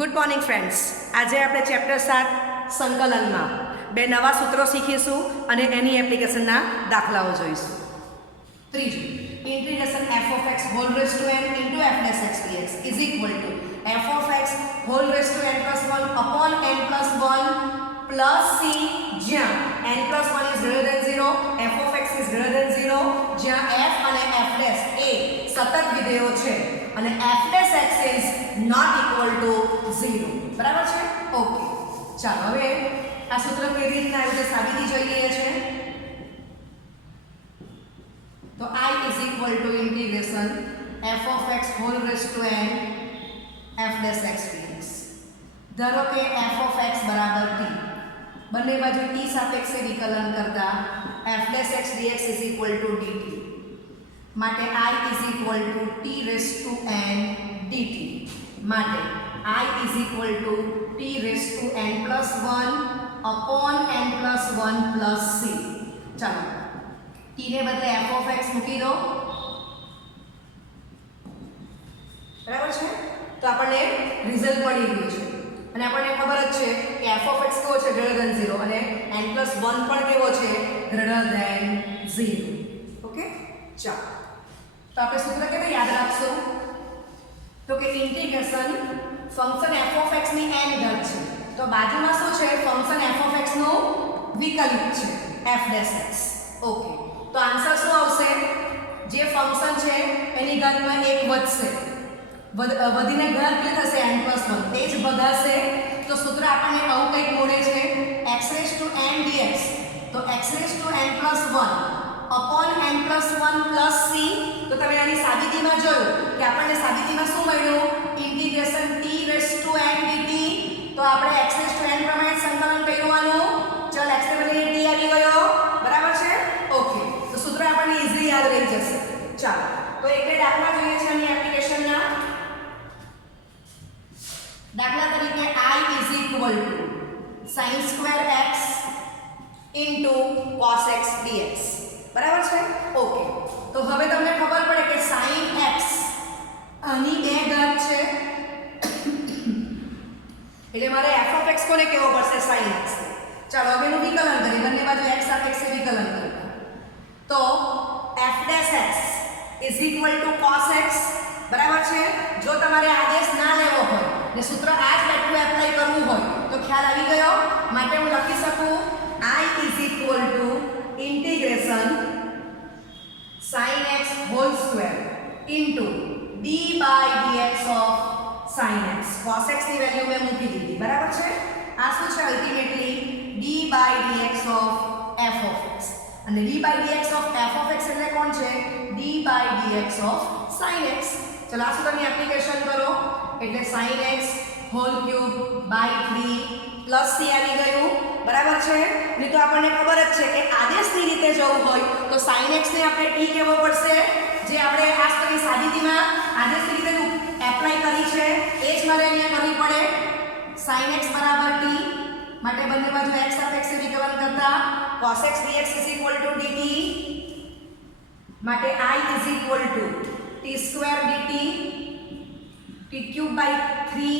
Good morning friends. આજે આપણે chapter 7 સંકલનમાં બે નવા સૂત્રો શીખીશું અને એની એપ્લિકેશનના દાખલાઓ જોઈશું. ત્રીજું, integration f of x whole raised to n into f dash x dx is equal to f of x whole raised to n plus 1 upon n plus 1 plus c, જ્યાં n plus 1 is greater than 0, f of x is greater than 0, જ્યાં f અને f dash એ સતત વિધેયો છે અને f dash x is not equal to 0. બરાબર છે? Okay, ચાલો હવે આ સૂત્ર કેવી રીતના આવી રીતે સાબિતી જોઈ લઈએ છે. તો I is equal to integration f of x whole raised to n f dash x dx. ધારો કે f of x બરાબર t, બંને બાજુ t સાપેક્ષે વિકલન કરતા f dash x dx is equal to dt. માટે I is equal to t raised to n dt. માટે I is equal to t raised to n plus 1 upon n plus 1 plus c. ચાલો t ને બદલે f of x મૂકી દો. બરાબર છે? તો આપણને રિઝલ્ટ મળી ગયું છે અને આપણને ખબર જ છે કે f of x કેવો છે, ગ્રેટર ધેન 0 અને n plus 1 પણ કેવો છે, ગ્રેટર ધેન 0. ઓકે, ચાલો તો આપણે સૂત્ર કેવી યાદ રાખશું? તો કે integration function f of x ની n ઘાત છે, તો બાજુમાં શું છે, ફંક્શન f of x નું વિકલિત છે f dash x. ઓકે, તો આન્સર શું આવશે? જે ફંક્શન છે એની ઘાતમાં 1 વધશે, વધીને ઘાત કેટલી થશે, n plus 1, તે જ ભગાશે. તો સૂત્ર આપણને આવું કંઈક મળે છે, x raised to n dx. તો x raised to n plus 1 upon n plus 1 plus c. તો તમે આની સાબિતીમાં જોયું કે આપણને સાબિતીમાં શું મળ્યું, integration t raised to n dt. તો આપણે x raised to n પ્રમાણે સંકલન કરવાનું. ચલ x ને બદલે t આવી ગયો. બરાબર છે? ઓકે, તો સૂત્ર આપણને ઈઝીલી યાદ રહી જશે. ચાલો તો એક બે દાખલા જોઈએ છે આની એપ્લિકેશનના. દાખલા તરીકે I is equal to sin square x into cos x dx. બરાબર છે? ઓકે, તો હવે તમને ખબર પડે કે sin x આની બે ઘાત છે એટલે મારે f of x કોને કેવો પડશે, sin x. ચાલો હવે એનું વિકલન કરીએ, બંને બાજુ x સાપેક્ષે વિકલન કરીએ. તો f dash x is equal to cos x. બરાબર છે? જો તમારે આદેશ ના લેવો હોય ને સૂત્ર આ જ બેઠું એપ્લાય કરવું હોય તો ખ્યાલ આવી ગયો. માટે હું લખી શકું I is equal to integration sin x whole square into d by dx of sin x. cos x ની વેલ્યુ મેં મૂકી દીધી. બરાબર છે? આ શું છે, ultimately d by dx of f of x. અને d by dx of f of x એટલે કોણ છે, d by dx of sin x. ચલો આ સૂત્રની એપ્લિકેશન કરો એટલે sin x whole cube by 3 plus c આવી ગયું. બરાબર છે? ને તો આપણને ખબર જ છે કે આદેશની રીતે જવું હોય તો sin x ને આપણે t કહેવો પડશે, જે આપણે ખાસ કરી સાબિતીમાં આદેશની રીતે એપ્લાય કરી છે એ જ મારે અહીંયા કરવી પડે. sin x બરાબર t, માટે બંને બાજુ x સાપેક્ષે વિકલન કરતા cos x dx is equal to dt. માટે I is equal to t square dt t cube by 3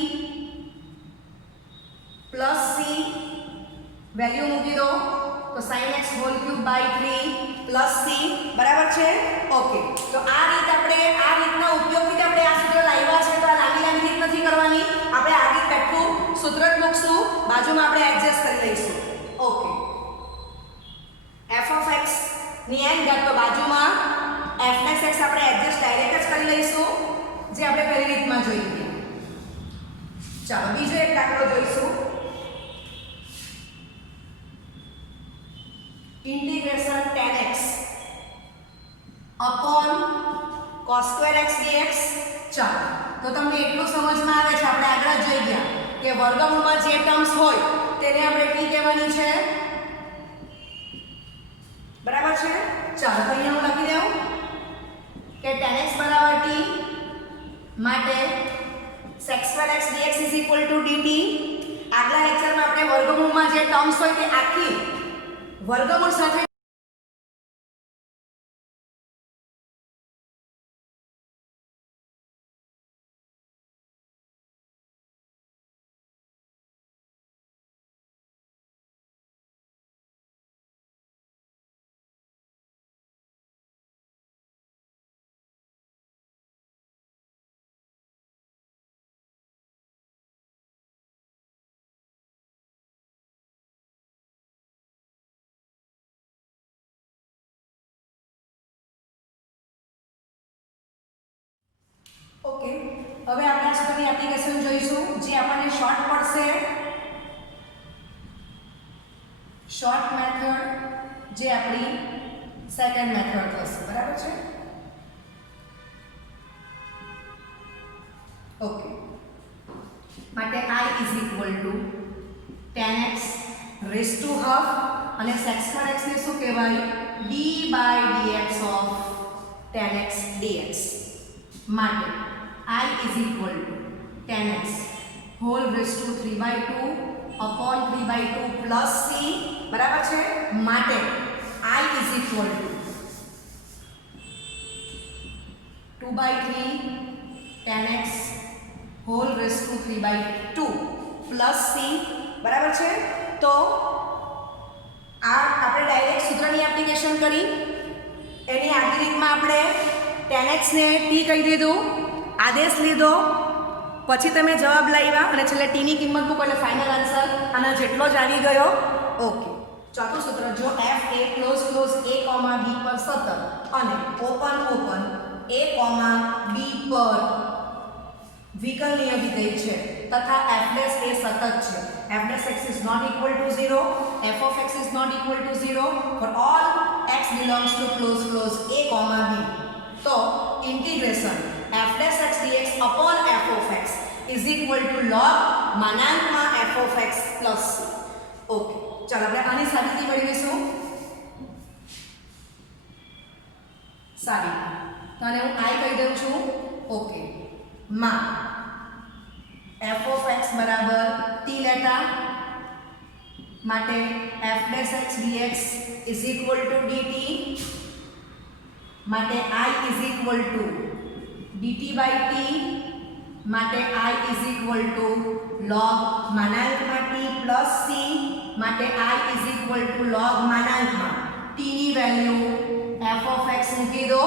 plus c. Value મૂકી દો તો sin x whole cube by 3 plus c. બરાબર છે? ઓકે, તો આ રીત આપણે આ રીતના ઉપયોગથી આપણે આ સૂત્ર લાવ્યા છે. તો આ લાંબી લાંબી રીત નથી કરવાની, આપણે આ રીત બેઠું સૂત્ર જ મૂકશું, બાજુમાં આપણે એડજસ્ટ કરી લઈશું. ઓકે, f of x ની n ઘાત તો બાજુમાં f dash x આપણે એડજસ્ટ ડાયરેક્ટ જ કરી લઈશું, જે આપણે પહેલી રીતમાં જોઈ ગયા. ચાલો બીજો એક દાખલો જોઈશું. integration tan x upon cos square x dx. ચાલો તો તમને એટલું સમજમાં આવે છે, આપણે આગળ જોઈ ગયા કે વર્ગમૂળમાં જે ટર્મ્સ હોય તેને આપણે t કહેવાની છે. બરાબર છે? ચાલો તો અહીંયા હું લખી દઉં કે tan x બરાબર t, માટે sec square x dx is equal to dt. આગલા લેક્ચરમાં આપણે વર્ગમૂળમાં જે ટર્મ્સ હોય તે આખી વર્ગમૂળ સાથે હવે આપણે આ સૂત્રની એપ્લિકેશન જોઈશું જે આપણને શોર્ટ પડશે, શોર્ટ મેથડ જે આપણી સેકન્ડ મેથડ થશે, બરાબર છે? ઓકે, માટે I is equal to 10x raised to half અને sec square x ને શું કહેવાય? d by dx of 10x dx. માટે I is equal to 10x whole raised to 3 by 2 upon 3 by 2 plus c, બરાબર છે? માટે I is equal to 2 by 3 10x whole raised to 3 by 2 plus c, બરાબર છે? તો આ આપણે direct સૂત્રની application કરી, એની આગલી રીતમાં આપણે 10x ને t કહી દીધું, આદેશ લીધો, પછી તમે જવાબ લાવ્યા અને છેલ્લે t ની કિંમત મૂકો એટલે ફાઇનલ આન્સર આના જેટલો જ આવી ગયો. ઓકે, ચોથું સૂત્ર, જો f એ ક્લોઝ ક્લોઝ a, b પર સતત અને ઓપન ઓપન a, b પર વિકલનીય વિધેય છે તથા f' એ સતત છે, f' is not equal to 0, f of x is not equal to 0 for all x belongs to close close a, b. તો integration f' dx upon f of x is equal to log માનાંકમાં f of x plus c. Okay, ચાલો આપણે આની સાબિતી મેળવીશું. સારી, તો આને હું I કહી દઉં છું. ઓકે, માં f of x બરાબર t લેતા માટે f' dx is equal to dt, માટે I is equal to dt by t, માટે I is equal to log માનાંકમાં t plus c, માટે I is equal to log માનાંકમાં t ની value f of x મૂકી દો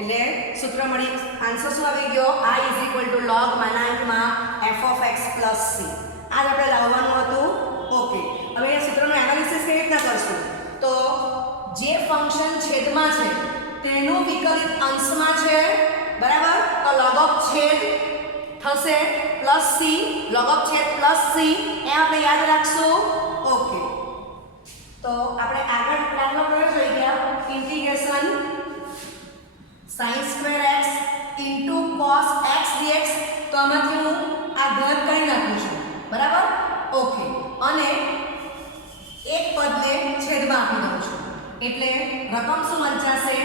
એટલે સૂત્ર મળી, answer શું આવી ગયો? I is equal to log માનાંકમાં f of x plus c. આ આપણે લાવવાનું હતું. ઓકે, હવે આ સૂત્રનું એનાલિસિસ કેવી રીતના કરશું? તો જે ફંક્શન છેદમાં છે તેનું વિકલિત અંશમાં છે, બરાબર? તો log of છેદ થશે પ્લસ c, log of છેદ પ્લસ c, એ આપણે યાદ રાખશું. ઓકે, તો આપણે આગળ દાખલો કયો જોઈ ગયા? Integration sin square x into cos x dx. તો આમાંથી હું આ ઘર કરી નાખું છું, બરાબર? ઓકે, અને એક પદને છેદમાં આપી દઉં છું એટલે રકમ શું વંચાશે?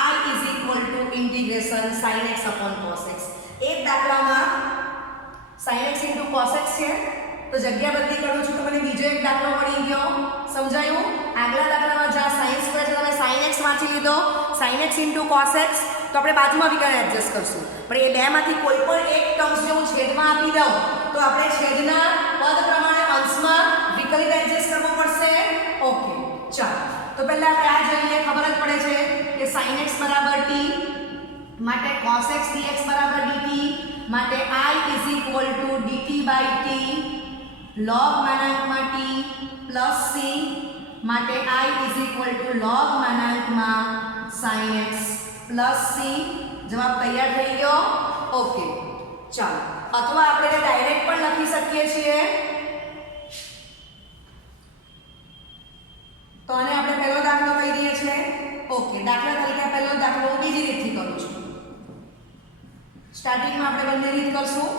I is equal to integration sin x upon cos x. એક દાખલામાં sin x into cos x છે તો જગ્યા બદલી કરું છું તો મને બીજો એક દાખલો મળી ગયો. સમજાયું? આગલા દાખલામાં જ્યાં sin સ્ક્વેર છે તમે sin x વાંચી લીધો, sin x into cos x, તો આપણે બાજુમાં વિકલન એડજસ્ટ કરશું, પણ એ બેમાંથી કોઈ પણ એક ટર્મ્સ જો હું છેદમાં આપી દઉં તો આપણે છેદના પદ પ્રમાણે અંશમાં વિકલિત એડજસ્ટ કરવો પડશે. ઓકે, ચાલો તો પહેલા આપણે આ જોઈએ, ખબર જ પડે છે કે sin x બરાબર t, માટે cos x dx બરાબર dt, માટે I is equal to dt by t log માનાંકમાં t plus c, માટે I is equal to log માનાંકમાં sin x plus c. જવાબ તૈયાર થઈ ગયો. ઓકે, ચાલો, અથવા આપણે ડાયરેક્ટ પણ લખી શકીએ છીએ. તો આને આપણે પહેલો દાખલો કહી દઈએ છીએ. ઓકે, દાખલા તરીકે પહેલો દાખલો હું બીજી રીતથી કરું છું. સ્ટાર્ટિંગમાં આપણે બંને રીત કરશું.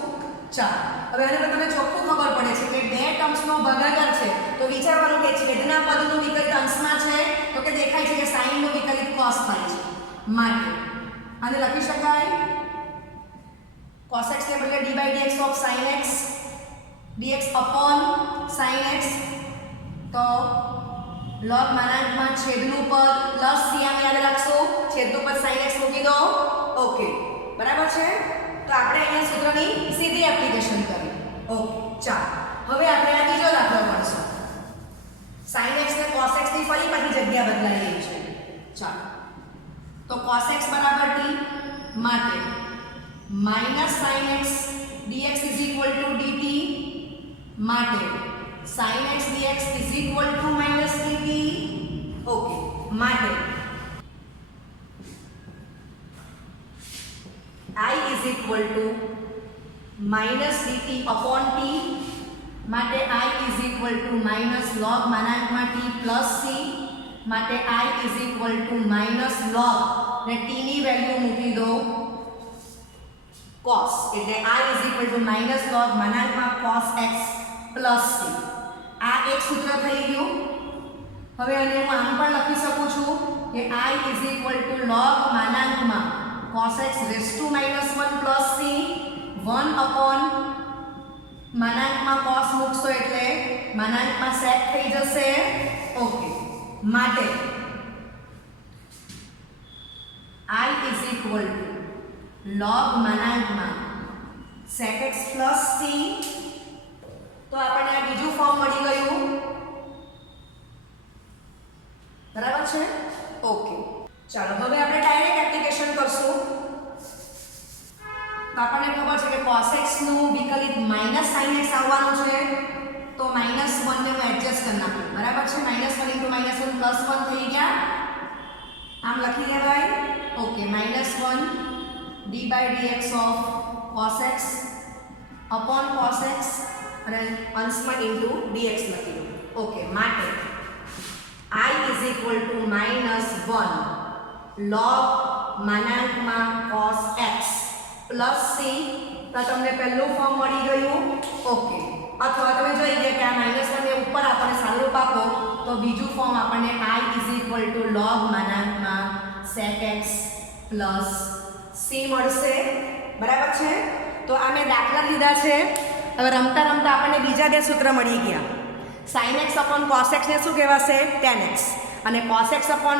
ચાલો, હવે આને તમને ચોખ્ખું ખબર પડે છે કે બે ટર્મ્સનો ભાગાકાર છે તો વિચારવાનું કે છેદના પદનું વિકલિત અંશમાં છે તો કે દેખાય છે કે sin નું વિકલિત cos થાય છે, માટે આને લખી શકાય cos x ને બદલે d by dx of sin x dx upon sin x. તો log માનાંકમાં છેદનું પદ પ્લસ c આમ યાદ રાખશો, છેદનું પદ sin x મૂકી દો. ઓકે, બરાબર છે? તો આપણે અહીંયા સૂત્રની સીધી એપ્લિકેશન કરી. ઓકે, ચાલો હવે આપણે આ બીજો દાખલો કરશું. sin x ને cos x ની ફરી પાછી જગ્યા બદલાઈ રહી છે. ચાલો, તો cos x બરાબર t, માટે minus sin x dx is equal to dt, માટે sin x dx is equal to minus dt. Okay, માટે I is equal to minus dt upon t માટે I is equal to minus log માનાંકમાં t plus c માટે I is equal to minus log ને t ની value મૂકી દો cos એટલે I is equal to minus log માનાંકમાં cos x plus c આ એક સૂત્ર થઈ ગયું હવે આને હું આમ પણ લખી શકું છું કે I is equal to log માનાંકમાં cos x raised to minus 1 plus c 1 upon માનાંકમાં cos મૂકશો એટલે માનાંકમાં sec થઈ જશે ઓકે માટે I is equal to log માનાંકમાં sec x plus c તો આપણને આ બીજું ફોર્મ મળી ગયું બરાબર છે ઓકે ચાલો હવે આપણે ડાયરેક્ટ એપ્લિકેશન કરશું તો આપણને ખબર છે કે cos x નું વિકલિત -sin x આવવાનું છે તો -1 ને હું એડજસ્ટ કરી નાખું બરાબર છે -1 * -1 +1 થઈ ગયા આમ લખી દેવાય okay -1 d/dx of cos x upon cos x અને અંશમાં ઇન્ટુ dx લખી દો ઓકે માટે I is equal to -1 log માનાંકમાં cos x plus c તો તમને પહેલું ફોર્મ મળી ગયું ઓકે અથવા તમે જોઈ ગયા કે આ -1 ને ઉપર આપણે સાદુરૂપ આપો તો બીજું ફોર્મ આપણને I is equal to log માનાંકમાં sec x plus c મળશે બરાબર છે તો આ મેં દાખલા લીધા છે હવે રમતા રમતા આપણને બીજા બે સૂત્ર મળી ગયા sin x upon cos x ને શું કહેવાશે tan x અને cos x upon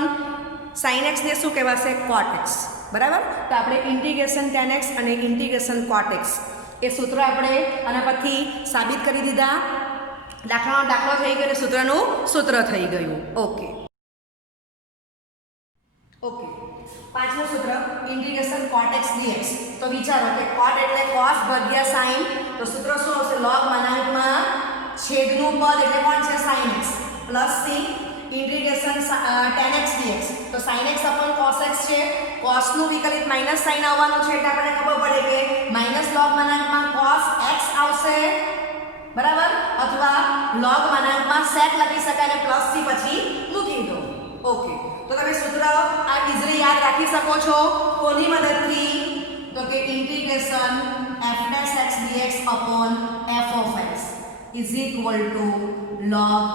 sin x ને શું કહેવાશે cot x બરાબર તો આપણે ઇન્ટિગ્રેશન tan x અને ઇન્ટિગ્રેશન cot x એ સૂત્ર આપણે આના પરથી સાબિત કરી દીધા દાખલાનો દાખલો થઈ ગયો અને સૂત્રનું સૂત્ર થઈ ગયું ઓકે ઓકે પાંચમું સૂત્ર ઇન્ટિગ્રેશન cot x dx તો વિચારો કે cot એટલે cos ભાગ્યા sin તો સૂત્ર શું આવશે log માનાંકમાં છેદનું પદ એટલે કોણ છે sin x plus c integration tan x dx તો sin x upon cos x છે cos નું વિકલિત માઈનસ sin આવવાનું છે એટલે આપણને ખબર પડે કે માઈનસ log માનાંકમાં cos x આવશે બરાબર અથવા log માનાંકમાં sec લખી શકાય અને plus c પછી મૂકી દો ઓકે તો તમે સૂત્ર આ ઇઝીલી યાદ રાખી શકો છો કોની મદદથી તો કે integration f' x dx upon f of x is equal to log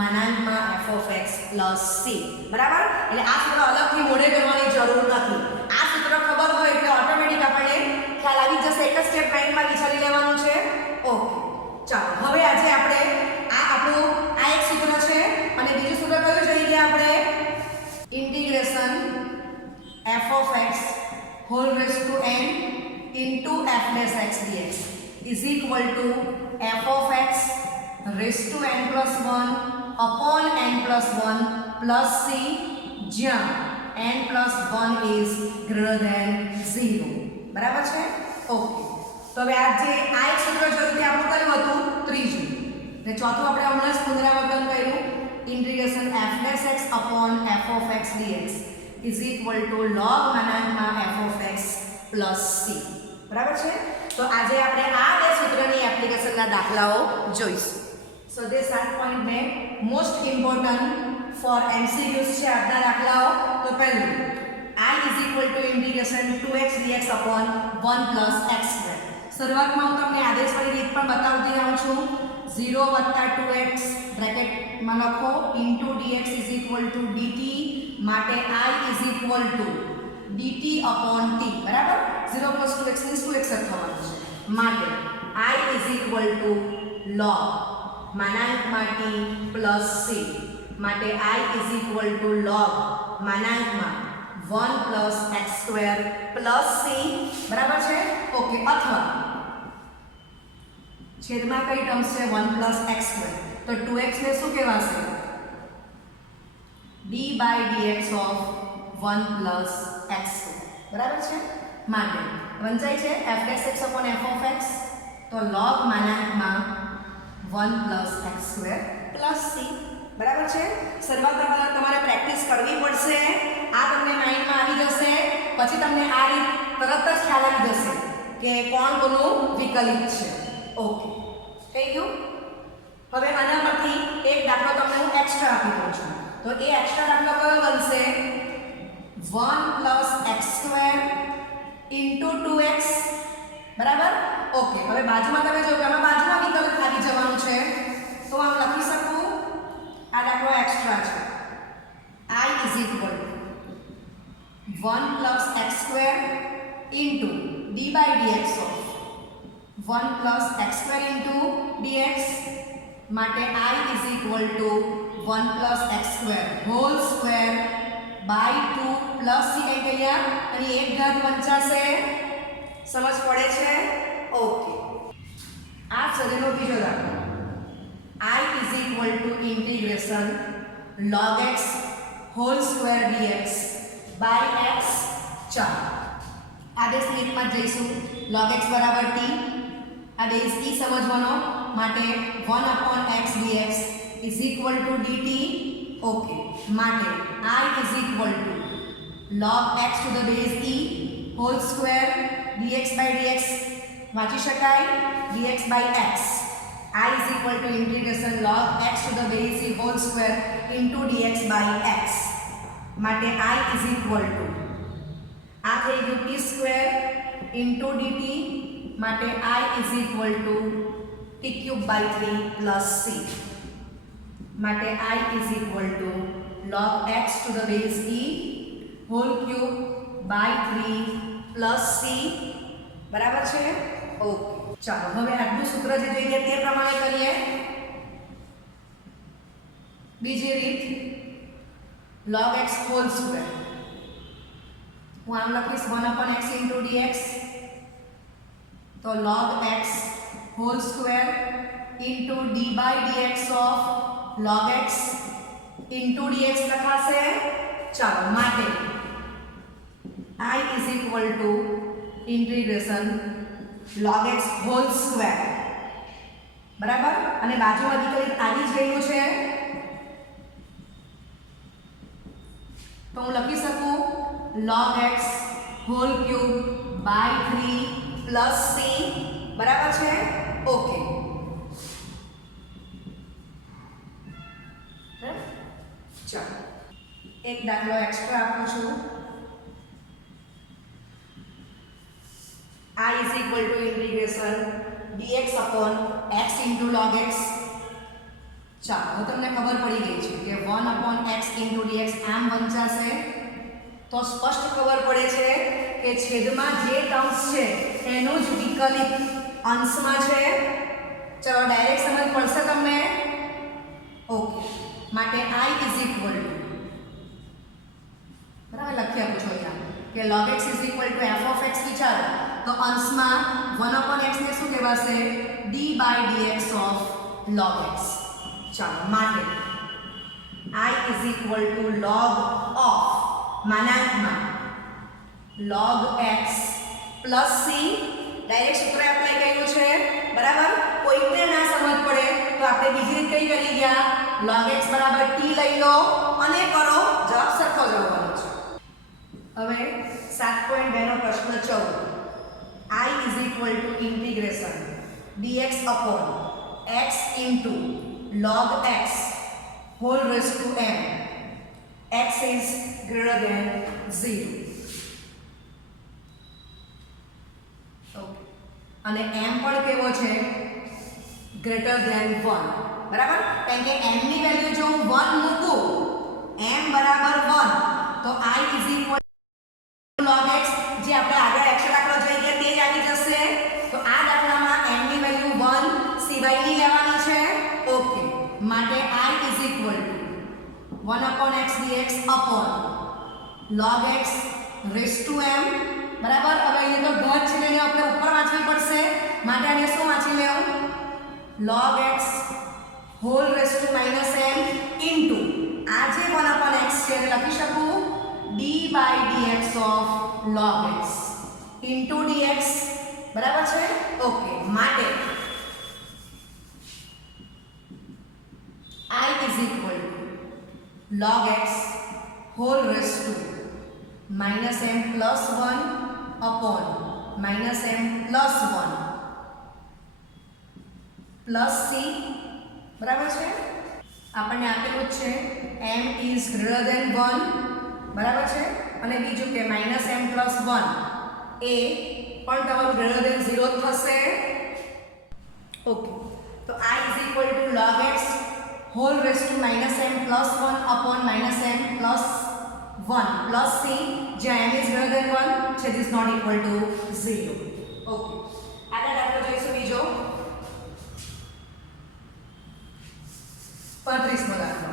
માનાંકમાં f of x plus c બરાબર એટલે આ સૂત્ર અલગથી મોઢે કરવાની જરૂર નથી આ સૂત્ર ખબર હોય એટલે ઓટોમેટિક આપણને ખ્યાલ આવી જશે એક જ સ્ટેપ માઇન્ડમાં વિચારી લેવાનું છે ઓકે ચાલો હવે આજે આપણે આપણું આ એક સૂત્ર છે અને બીજું સૂત્ર કયું જોઈ ગયા આપણે integration f of x whole raised to n into f dash x dx is equal to f of x raised to n plus 1 upon n plus 1 plus c જ્યાં n plus 1 is greater than 0 બરાબર છે okay તો હવે આજે આ એક સૂત્ર જોયું તે આપણું કયું હતું ત્રીજું ને ચોથું આપણે હમણાં જ પુનરાવર્તન કર્યું integration f dash x upon f of x dx is equal to log માનાંકમાં f of x plus c બરાબર છે તો આજે આપણે આ બે સૂત્રની એપ્લિકેશનના દાખલાઓ જોઈશું so this 7.2 most important for MCQs છે આજના દાખલાઓ તો પહેલું I is equal to integration 2x dx upon 1 plus x square શરૂઆતમાં હું તમને આદેશવાળી રીત પણ બતાવતી આવું છું 0 + 2x બ્રેકેટમાં લખો into dx is equal to dt માટે I is equal to dt upon t બરાબર 0 + 2x means 2x જ થવાનું છે માટે I is equal to log માનાંકમાં t plus c માટે I is equal to log માનાંકમાં 1 plus x square plus c બરાબર છે okay અથવા છેદમાં કઈ ટર્મ્સ છે 1 plus x square તો 2x ને શું કહેવાશે d/dx of 1 plus x square બરાબર છે માટે વંચાય છે f' x upon f of x તો log માનાંકમાં 1 plus x square plus c બરાબર છે શરૂઆતમાં તમારે પ્રેક્ટિસ કરવી પડશે આ તમને માઇન્ડમાં આવી જશે પછી તમને આ રીત તરત જ ખ્યાલ આવી કે કોણ કોનું વિકલિત છે. ઓકે, થઈ ગયું. હવે આના પરથી એક દાખલો તમને હું એક્સ્ટ્રા આપી દઉં છું. તો એ એક્સ્ટ્રા દાખલો કયો બનશે? 1 + x² * 2x. બરાબર. ઓકે, હવે બાજુમાં તમે જો કે આમાં બાજુમાં વિકલ્પ ખાલી જવાનું છે, તો આમ લખી શકું. આ દાખલો એક્સ્ટ્રા છે. I = 1 + x² * d/dx of 1 + x² * dx માટે I = 1 + x² whole square by 2 plus c કઈ ગયા અને એક ઘાત વંચાશે. સમજ પડે છે? ઓકે. આ સદીનો બીજો દાખલો. I = integration log x whole square dx by x. ચાલો આદેશ રીતમાં જઈશું. log x બરાબર t. આદેશ t સમજવાનો માટે 1/x dx = dt. ઓકે, માટે I = log x to the base e hall square dx by dx વાંચી શકાય dx by x. I = integration log x to the base e whole square into dx by x માટે I = આ થઈ ગયું t² into dt માટે I = t³/3 plus c માટે I = log x to the base e whole cube by 3 plus c. બરાબર છે? Okay, ચાલો હવે આજનું સૂત્ર જે જોઈએ તે પ્રમાણે કરીએ. બીજી રીત log x whole square. હું આમ લખીશ 1/x into dx. તો log x whole square into d/dx of log x into dx લખાશે. ચાલો માટે I = integration log x whole square. બરાબર. અને બાજુમાં વિકલિત આવી જ ગયું છે, તો હું લખી શકું log x whole cube by 3 plus c. બરાબર છે? ઓકે. ચાલો એક દાખલો એક્સ્ટ્રા આપું છું. I = integration dx upon x into log x. ચાલો હવે તમને ખબર પડી ગઈ છે કે 1/x into dx આમ વંચાશે, તો સ્પષ્ટ ખબર પડે છે કે છેદમાં જે ટર્મ્સ છે એનું જ વિકલિત અંશમાં છે. ચલો ડાયરેક્ટ સમજ પડશે તમને. ઓકે, માટે I = બરાબર લખી આપું છું અહીંયા કે log x = f(x) વિચારો તો અંશમાં 1/x ને શું કહેવાશે? d/dx of log x. ચાલો માટે I = log of માનાંકમાં log x plus c. Direct સૂત્ર એપ્લાય કર્યું છે. બરાબર. કોઈને ના સમજ પડે તો આપણે બીજી રીત કઈ કરી ગયા? log x બરાબર t લઈ લો અને કરો, જવાબ સરખો જ આવવાનો છે. હવે 7.2 નો પ્રશ્ન 14. I = integration dx upon x into log x whole raised to m. X is greater than 0. Okay. અને m પણ કેવો છે? greater than 1. બરાબર. કારણ કે m ની વેલ્યુ જો હું 1 મૂકું, m બરાબર 1, તો I = log x જે આપણે આગળ એક્સ્ટ્રા દાખલો જોઈ ગયા તે જ આવી જશે. તો આ દાખલામાં m ની વેલ્યુ 1 સિવાયની લેવાની છે. ઓકે, માટે I = 1/x dx upon log x raised to m. બરાબર. હવે અહીંયા તો ઘાત છે એને આપણે ઉપર વાંચવી પડશે, માટે આને શું વાંચી લેવું? log x whole raised to -m into આ જે 1/x છે એને લખી શકું d/dx of log x into dx. બરાબર છે? ઓકે, માટે I = log x whole raised to -m plus 1 upon minus m plus 1 plus C, બરાબર છે. આપણને આપેલું જ છે m ઇઝ ગ્રેટર ધેન 1, બરાબર છે. અને બીજું કે માઇનસ એમ પ્લસ 1 એ પણ તમારું ગ્રેટર ધેન 0 થશે. ઓકે, તો I is equal to log x whole raise to minus m plus 1 upon minus m plus 1 plus c, જ્યાં m ઇઝ ગ્રેટર ધેન 1 છે, this not equal to 0. Okay, આગળ આપણે જોઈશું બીજો 35મો દાખલો.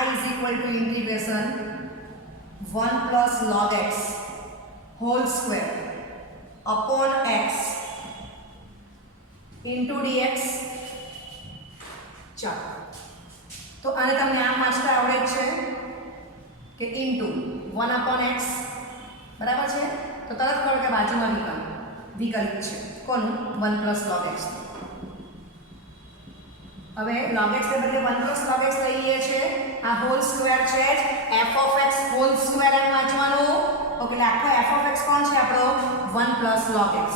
I is equal to integration 1 plus log x whole square upon x into dx. ચાલો, તો આને તમને આમ વાંચતા આવડે જ છે કે ઇન્ટુ 1 upon x, બરાબર છે. તો તરત ખબર કે બાજુમાં વિકલ્પ છે કોનું? 1 plus log x. હવે log x ને બદલે 1 plus log x લઈ લઈએ છે. આ હોલ સ્ક્વેર છે જ, f of x whole square એમ વાંચવાનું. ઓકે, એટલે આખો f of x કોણ છે આપણો? 1 plus log x.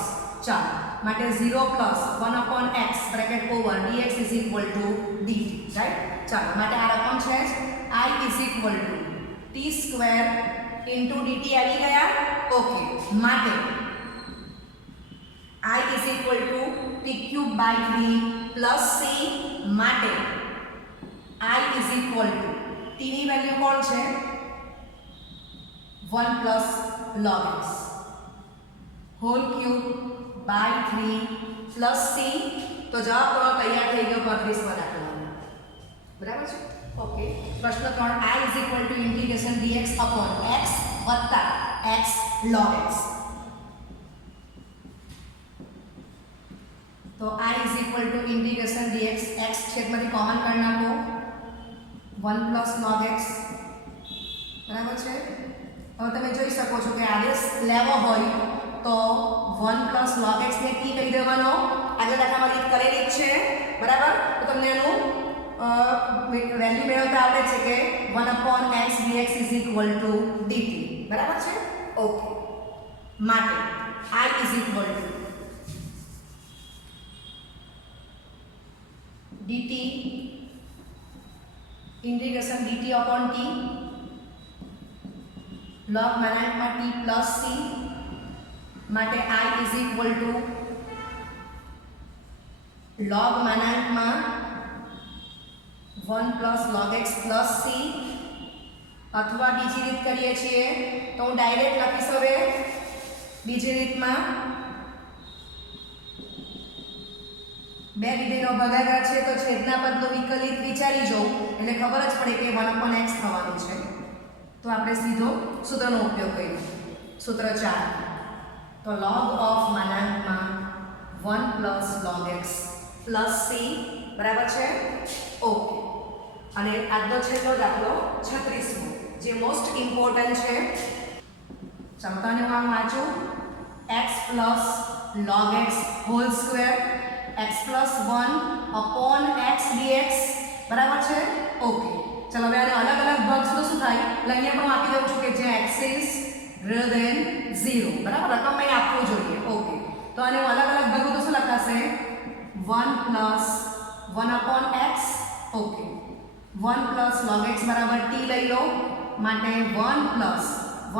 ચાલો, માટે 0 plus 1 upon x bracket over dx is equal to dt, right? ચાલો, માટે આ રકમ છે જ I is equal to t square into dt આવી ગયા. ઓકે, માટે I is equal to t cube by 3 plus c, માટે I is equal to t ની વેલ્યુ કોણ છે? 1 plus log x whole cube by 3 plus c. તો જવાબ તમારો તૈયાર થઈ ગયો 35માં દાખલાનો, બરાબર છે. ઓકે, પ્રશ્ન 3, I is equal to integration dx upon x વત્તા x log x. તો I is equal to integration dx, x છેદમાંથી કોમન કાઢી નાખો, 1 plus log x, બરાબર છે. હવે તમે જોઈ શકો છો કે આદેશ લેવો હોય તો 1 plus log x ને કી કહી દેવાનો. આગળ દાખલામાં રીત કરેલી જ છે, બરાબર. તો તમને એનું વેલ્યુ મેળવતા આવડે છે કે 1 upon x dx is equal to dt, બરાબર છે. ઓકે, માટે I is equal to dt integration dt upon t log માનાંકમાં t plus c, માટે I is equal to log માનાંકમાં 1 plus log x plus c. અથવા બીજી રીત કરીએ છીએ તો હું ડાયરેક્ટ લખીશ. હવે બીજી રીતમાં બે વિધેયનો ભાગાકાર છે તો છેદના પદનો વિકલિત વિચારી જાઓ એટલે ખબર જ પડે કે 1 upon x થવાનું છે. તો આપણે સીધો સૂત્રનો ઉપયોગ કરીએ. સૂત્ર 4, તો log of માનાંકમાં 1 plus log x plus c, બરાબર છે. ઓકે, અને આજનો છેલ્લો દાખલો 36મો, જે મોસ્ટ ઇમ્પોર્ટન્ટ છે. ચાલો, તો હું આમ વાંચું, x plus log x whole square x plus 1 upon x dx, બરાબર છે. ઓકે, ચલો હવે આને અલગ અલગ ભાગનો શું થાય એટલે અહીંયા પણ આપી દઉં છું કે જે x is greater than 0, બરાબર. રકમ અહીં આપવું જોઈએ. ઓકે, તો આને અલગ અલગ ભાગો તો શું લખાશે? 1 plus 1 upon x. Okay, 1 plus log x બરાબર t લઈ લો, માટે 1 plus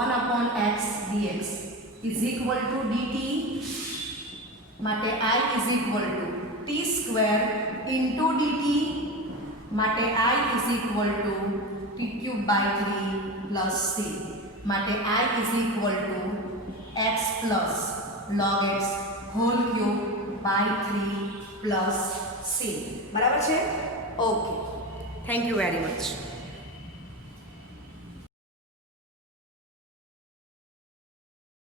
1 upon x dx is equal to dt, માટે I is equal to t square into dt, માટે I is equal to t cube by 3 plus c, માટે I is equal to x plus log x whole cube by 3 plus c, બરાબર છે. Okay, thank you very much.